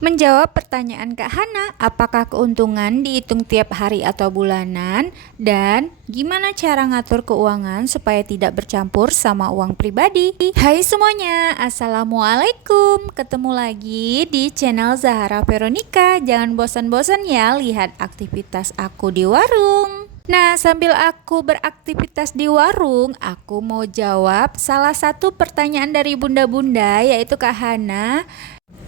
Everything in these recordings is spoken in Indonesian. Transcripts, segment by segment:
Menjawab pertanyaan Kak Hana, apakah keuntungan dihitung tiap hari atau bulanan? Dan gimana cara ngatur keuangan supaya tidak bercampur sama uang pribadi? Hai semuanya, Assalamualaikum. Ketemu lagi di channel Zahara Veronica. Jangan bosan-bosan ya lihat aktivitas aku di warung. Nah, sambil aku beraktivitas di warung, aku mau jawab salah satu pertanyaan dari bunda-bunda, yaitu Kak Hana.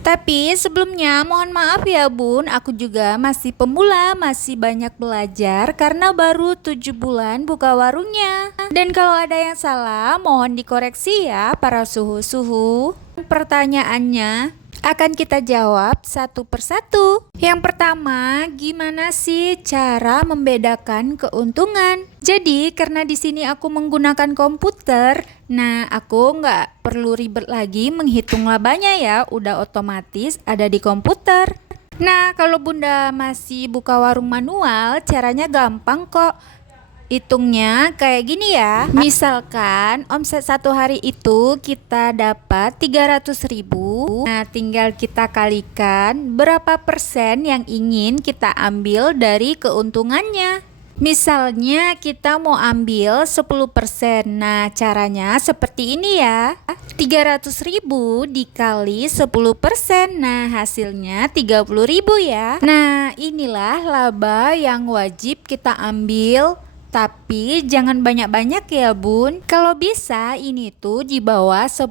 Tapi sebelumnya mohon maaf ya bun, aku juga masih pemula, masih banyak belajar karena baru 7 bulan buka warungnya. Dan kalau ada yang salah mohon dikoreksi ya para suhu-suhu. Pertanyaannya akan kita jawab satu persatu. Yang pertama, gimana sih cara membedakan keuntungan? Jadi karena di sini aku menggunakan komputer, nah aku nggak perlu ribet lagi menghitung labanya ya, udah otomatis ada di komputer. Nah kalau bunda masih buka warung manual, caranya gampang kok. Hitungnya kayak gini ya. Misalkan omset satu hari itu kita dapat 300.000. Nah tinggal kita kalikan berapa persen yang ingin kita ambil dari keuntungannya. Misalnya kita mau ambil 10%. Nah caranya seperti ini ya. 300.000 dikali 10%. Nah hasilnya 30.000 ya. Nah inilah laba yang wajib kita ambil. Tapi jangan banyak-banyak ya bun. Kalau bisa ini tuh di bawah 10%.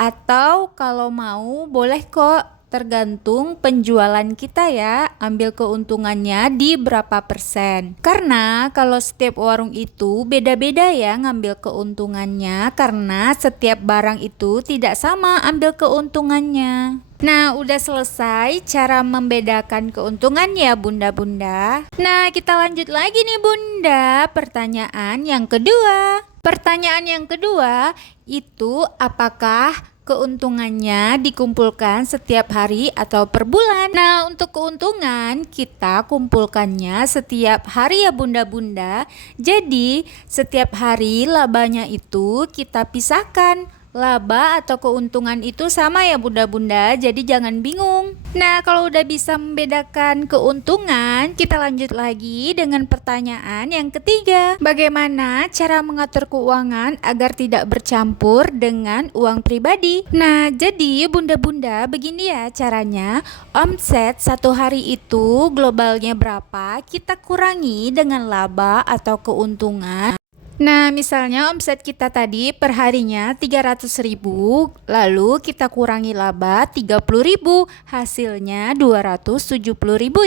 Atau kalau mau boleh kok, tergantung penjualan kita ya, ambil keuntungannya di berapa persen. Karena kalau setiap warung itu beda-beda ya ngambil keuntungannya, karena setiap barang itu tidak sama ambil keuntungannya. Nah udah selesai cara membedakan keuntungan ya bunda-bunda. Nah kita lanjut lagi nih bunda, pertanyaan yang kedua. Pertanyaan yang kedua itu apakah keuntungannya dikumpulkan setiap hari atau per bulan? Nah untuk keuntungan kita kumpulkannya setiap hari ya bunda-bunda. Jadi setiap hari labanya itu kita pisahkan. Laba atau keuntungan itu sama ya bunda-bunda, jadi jangan bingung. Nah kalau udah bisa membedakan keuntungan, kita lanjut lagi dengan pertanyaan yang ketiga. Bagaimana cara mengatur keuangan agar tidak bercampur dengan uang pribadi? Nah jadi bunda-bunda begini ya caranya. Omset satu hari itu globalnya berapa, kita kurangi dengan laba atau keuntungan. Nah misalnya omset kita tadi per harinya 300.000, lalu kita kurangi laba 30.000, hasilnya 270.000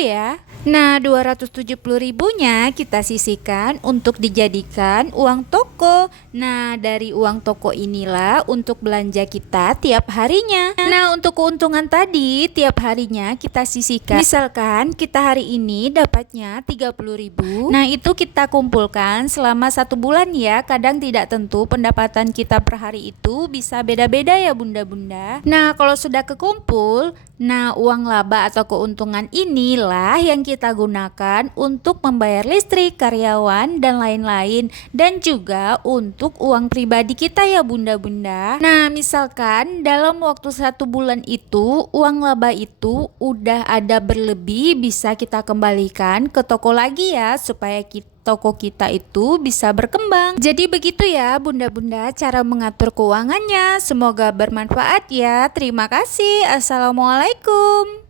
ya. Nah 270.000 nya kita sisihkan untuk dijadikan uang toko. Nah dari uang toko inilah untuk belanja kita tiap harinya. Nah untuk keuntungan tadi tiap harinya kita sisihkan. Misalkan kita hari ini dapatnya 30.000, nah itu kita kumpulkan selama 1 bulan ya. Kadang tidak tentu pendapatan kita per hari itu bisa beda-beda ya bunda-bunda. Nah kalau sudah kekumpul, nah uang laba atau keuntungan inilah yang kita gunakan untuk membayar listrik, karyawan dan lain-lain, dan juga untuk uang pribadi kita ya bunda-bunda. Nah misalkan dalam waktu 1 bulan itu uang laba itu udah ada berlebih, bisa kita kembalikan ke toko lagi ya, supaya toko kita itu bisa berkembang. Jadi begitu ya bunda-bunda cara mengatur keuangannya. Semoga bermanfaat ya. Terima kasih. Assalamualaikum.